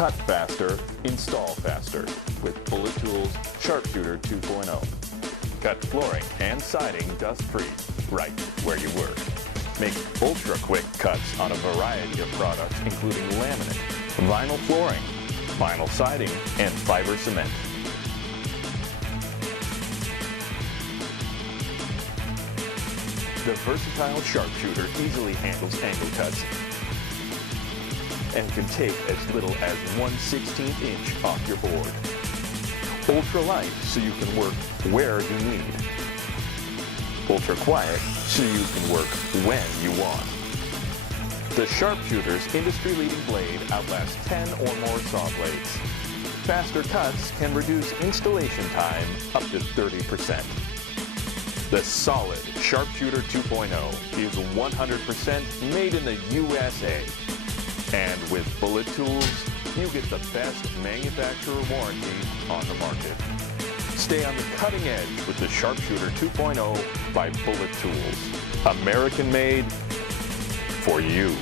Cut faster, install faster with Bullet Tools Sharpshooter 2.0. Cut flooring and siding dust-free right where you work. Make ultra-quick cuts on a variety of products including laminate, vinyl flooring, vinyl siding, and fiber cement. The versatile Sharpshooter easily handles angle cuts and can take as little as 1/16 inch off your board. Ultra light so you can work where you need. Ultra quiet so you can work when you want. The Sharpshooter's industry-leading blade outlasts 10 or more saw blades. Faster cuts can reduce installation time up to 30%. The solid Sharpshooter 2.0 is 100% made in the USA. And with Bullet Tools, you get the best manufacturer warranty on the market. Stay on the cutting edge with the Sharpshooter 2.0 by Bullet Tools. American made for you.